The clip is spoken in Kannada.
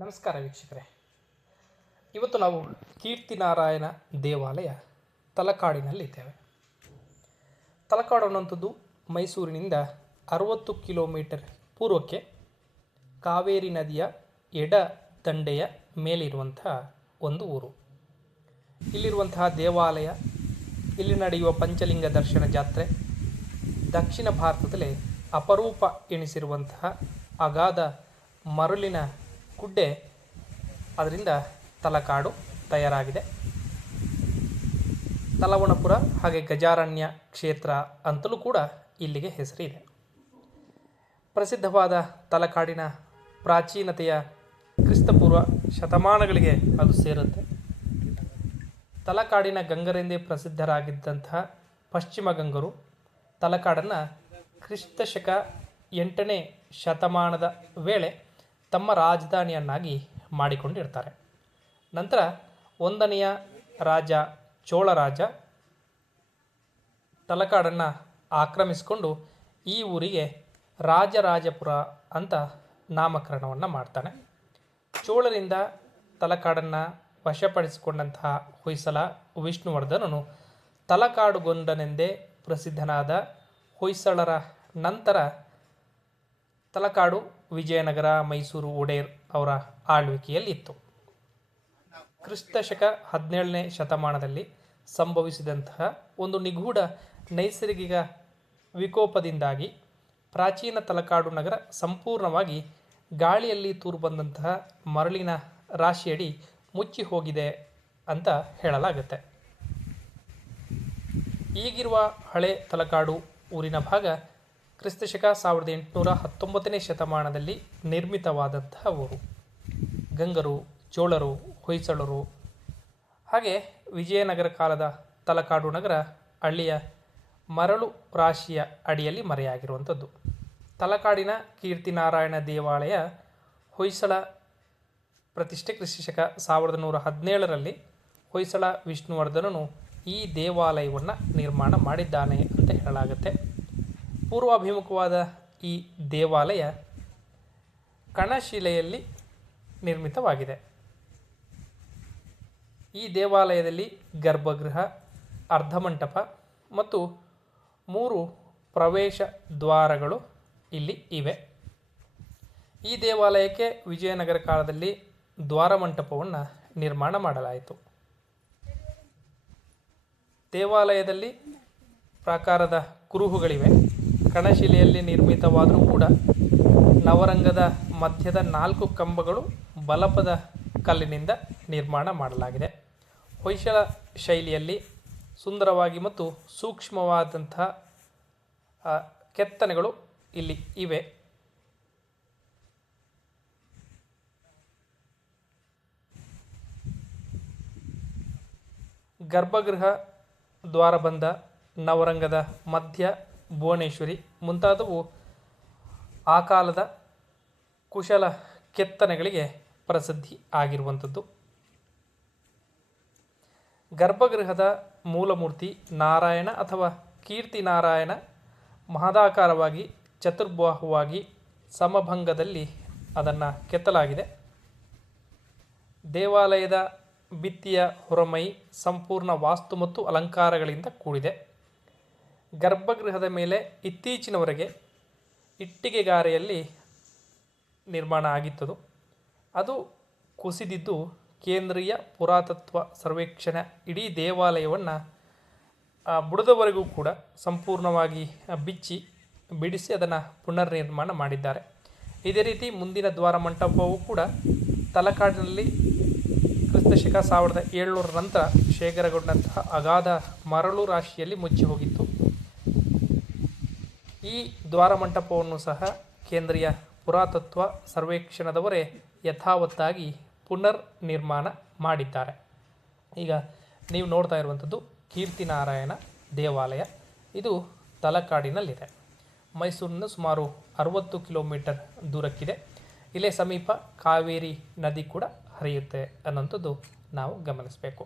ನಮಸ್ಕಾರ ವೀಕ್ಷಕರೇ. ಇವತ್ತು ನಾವು ಕೀರ್ತಿನಾರಾಯಣ ದೇವಾಲಯ ತಲಕಾಡಿನಲ್ಲಿದ್ದೇವೆ. ತಲಕಾಡು ಅನ್ನುವಂಥದ್ದು ಮೈಸೂರಿನಿಂದ 60 ಕಿಲೋಮೀಟರ್ ಪೂರ್ವಕ್ಕೆ ಕಾವೇರಿ ನದಿಯ ಎಡ ದಂಡೆಯ ಮೇಲಿರುವಂತಹ ಒಂದು ಊರು. ಇಲ್ಲಿರುವಂತಹ ದೇವಾಲಯ, ಇಲ್ಲಿ ನಡೆಯುವ ಪಂಚಲಿಂಗ ದರ್ಶನ ಜಾತ್ರೆ ದಕ್ಷಿಣ ಭಾರತದಲ್ಲೇ ಅಪರೂಪ ಎನಿಸಿರುವಂತಹ ಅಗಾಧ ಮರಳಿನ ಗುಡ್ಡೆ, ಅದರಿಂದ ತಲಕಾಡು ತಯಾರಾಗಿದೆ. ತಲವಣಪುರ ಹಾಗೆ ಗಜಾರಣ್ಯ ಕ್ಷೇತ್ರ ಅಂತಲೂ ಕೂಡ ಇಲ್ಲಿಗೆ ಹೆಸರಿದೆ. ಪ್ರಸಿದ್ಧವಾದ ತಲಕಾಡಿನ ಪ್ರಾಚೀನತೆಯ ಕ್ರಿಸ್ತಪೂರ್ವ ಶತಮಾನಗಳಿಗೆ ಅದು ಸೇರುತ್ತೆ. ತಲಕಾಡಿನ ಗಂಗರೆಂದೇ ಪ್ರಸಿದ್ಧರಾಗಿದ್ದಂತಹ ಪಶ್ಚಿಮ ಗಂಗರು ತಲಕಾಡನ್ನು ಕ್ರಿಸ್ತಶಕ 8ನೇ ಶತಮಾನದ ವೇಳೆ ತಮ್ಮ ರಾಜಧಾನಿಯನ್ನಾಗಿ ಮಾಡಿಕೊಂಡಿರ್ತಾರೆ. ನಂತರ 1ನೆಯ ರಾಜ ಚೋಳರಾಜ ತಲಕಾಡನ್ನು ಆಕ್ರಮಿಸಿಕೊಂಡು ಈ ಊರಿಗೆ ರಾಜರಾಜಪುರ ಅಂತ ನಾಮಕರಣವನ್ನು ಮಾಡ್ತಾನೆ. ಚೋಳರಿಂದ ತಲಕಾಡನ್ನು ವಶಪಡಿಸಿಕೊಂಡಂತಹ ಹೊಯ್ಸಳ ವಿಷ್ಣುವರ್ಧನನು ತಲಕಾಡುಗೊಂಡನೆಂದೇ ಪ್ರಸಿದ್ಧನಾದ. ಹೊಯ್ಸಳರ ನಂತರ ತಲಕಾಡು ವಿಜಯನಗರ, ಮೈಸೂರು ಒಡೆಯರ್ ಅವರ ಆಳ್ವಿಕೆಯಲ್ಲಿತ್ತು. ಕ್ರಿಸ್ತಶಕ 17ನೇ ಶತಮಾನದಲ್ಲಿ ಸಂಭವಿಸಿದಂತಹ ಒಂದು ನಿಗೂಢ ನೈಸರ್ಗಿಕ ವಿಕೋಪದಿಂದಾಗಿ ಪ್ರಾಚೀನ ತಲಕಾಡು ನಗರ ಸಂಪೂರ್ಣವಾಗಿ ಗಾಳಿಯಲ್ಲಿ ತೂರು ಬಂದಂತಹ ಮರಳಿನ ರಾಶಿಯಡಿ ಮುಚ್ಚಿ ಹೋಗಿದೆ ಅಂತ ಹೇಳಲಾಗುತ್ತೆ. ಈಗಿರುವ ಹಳೆ ತಲಕಾಡು ಊರಿನ ಭಾಗ ಕ್ರಿಸ್ತಶಕ 1819ನೇ ಶತಮಾನದಲ್ಲಿ ನಿರ್ಮಿತವಾದಂತಹ ಊರು. ಗಂಗರು, ಚೋಳರು, ಹೊಯ್ಸಳರು ಹಾಗೆ ವಿಜಯನಗರ ಕಾಲದ ತಲಕಾಡು ನಗರ ಹಳ್ಳಿಯ ಮರಳು ರಾಶಿಯ ಅಡಿಯಲ್ಲಿ ಮರೆಯಾಗಿರುವಂಥದ್ದು. ತಲಕಾಡಿನ ಕೀರ್ತಿನಾರಾಯಣ ದೇವಾಲಯ ಹೊಯ್ಸಳ ಪ್ರತಿಷ್ಠೆ ಕ್ರಿಸ್ತಶಕ 1117ರಲ್ಲಿ ಹೊಯ್ಸಳ ವಿಷ್ಣುವರ್ಧನನು ಈ ದೇವಾಲಯವನ್ನು ನಿರ್ಮಾಣ ಮಾಡಿದ್ದಾನೆ ಅಂತ ಹೇಳಲಾಗುತ್ತೆ. ಪೂರ್ವಾಭಿಮುಖವಾದ ಈ ದೇವಾಲಯ ಕಣಶಿಲೆಯಲ್ಲಿ ನಿರ್ಮಿತವಾಗಿದೆ. ಈ ದೇವಾಲಯದಲ್ಲಿ ಗರ್ಭಗೃಹ, ಅರ್ಧಮಂಟಪ ಮತ್ತು 3 ಪ್ರವೇಶ ದ್ವಾರಗಳು ಇಲ್ಲಿ ಇವೆ. ಈ ದೇವಾಲಯಕ್ಕೆ ವಿಜಯನಗರ ಕಾಲದಲ್ಲಿ ದ್ವಾರಮಂಟಪವನ್ನು ನಿರ್ಮಾಣ ಮಾಡಲಾಯಿತು. ದೇವಾಲಯದಲ್ಲಿ ಪ್ರಾಕಾರದ ಕುರುಹುಗಳಿವೆ. ಕಣಶಿಲೆಯಲ್ಲಿ ನಿರ್ಮಿತವಾದರೂ ಕೂಡ ನವರಂಗದ ಮಧ್ಯದ 4 ಕಂಬಗಳು ಬಲಪದ ಕಲ್ಲಿನಿಂದ ನಿರ್ಮಾಣ ಮಾಡಲಾಗಿದೆ. ಹೊಯ್ಸಳ ಶೈಲಿಯಲ್ಲಿ ಸುಂದರವಾಗಿ ಮತ್ತು ಸೂಕ್ಷ್ಮವಾದಂತಹ ಕೆತ್ತನೆಗಳು ಇಲ್ಲಿ ಇವೆ. ಗರ್ಭಗೃಹ, ದ್ವಾರಬಂಧ, ನವರಂಗದ ಮಧ್ಯ, ಭುವನೇಶ್ವರಿ ಮುಂತಾದವು ಆ ಕಾಲದ ಕುಶಲ ಕೆತ್ತನೆಗಳಿಗೆ ಪ್ರಸಿದ್ಧಿ ಆಗಿರುವಂಥದ್ದು. ಗರ್ಭಗೃಹದ ಮೂಲಮೂರ್ತಿ ನಾರಾಯಣ ಅಥವಾ ಕೀರ್ತಿನಾರಾಯಣ ಮಹದಾಕಾರವಾಗಿ ಚತುರ್ಬಾಹುವಾಗಿ ಸಮಭಂಗದಲ್ಲಿ ಅದನ್ನು ಕೆತ್ತಲಾಗಿದೆ. ದೇವಾಲಯದ ಭಿತ್ತಿಯ ಹೊರಮೈ ಸಂಪೂರ್ಣ ವಾಸ್ತು ಮತ್ತು ಅಲಂಕಾರಗಳಿಂದ ಕೂಡಿದೆ. ಗರ್ಭಗೃಹದ ಮೇಲೆ ಇತ್ತೀಚಿನವರೆಗೆ ಇಟ್ಟಿಗೆಗಾರೆಯಲ್ಲಿ ನಿರ್ಮಾಣ ಆಗಿತ್ತದು. ಅದು ಕುಸಿದಿದ್ದು ಕೇಂದ್ರೀಯ ಪುರಾತತ್ವ ಸರ್ವೇಕ್ಷಣೆ ಇಡೀ ದೇವಾಲಯವನ್ನು ಬುಡದವರೆಗೂ ಕೂಡ ಸಂಪೂರ್ಣವಾಗಿ ಬಿಡಿಸಿ ಅದನ್ನು ಪುನರ್ ನಿರ್ಮಾಣ ಮಾಡಿದ್ದಾರೆ. ಇದೇ ರೀತಿ ಮುಂದಿನ ದ್ವಾರ ಮಂಟಪವೂ ಕೂಡ ತಲಕಾಡಿನಲ್ಲಿ ಕ್ರಿಸ್ತಶಕ 1700 ನಂತರ ಶೇಖರಗೊಂಡಂತಹ ಅಗಾಧ ಮರಳು ರಾಶಿಯಲ್ಲಿ ಮುಚ್ಚಿ ಹೋಗಿತ್ತು. ಈ ದ್ವಾರ ಮಂಟಪವನ್ನು ಸಹ ಕೇಂದ್ರೀಯ ಪುರಾತತ್ವ ಸರ್ವೇಕ್ಷಣದವರೇ ಯಥಾವತ್ತಾಗಿ ಪುನರ್ ನಿರ್ಮಾಣ ಮಾಡಿದ್ದಾರೆ. ಈಗ ನೀವು ನೋಡ್ತಾ ಇರುವಂಥದ್ದು ಕೀರ್ತಿನಾರಾಯಣ ದೇವಾಲಯ. ಇದು ತಲಕಾಡಿನಲ್ಲಿದೆ. ಮೈಸೂರಿನಿಂದ ಸುಮಾರು 60 ಕಿಲೋಮೀಟರ್ ದೂರಕ್ಕಿದೆ. ಇಲ್ಲೇ ಸಮೀಪ ಕಾವೇರಿ ನದಿ ಕೂಡ ಹರಿಯುತ್ತೆ ಅನ್ನೋಂಥದ್ದು ನಾವು ಗಮನಿಸಬೇಕು.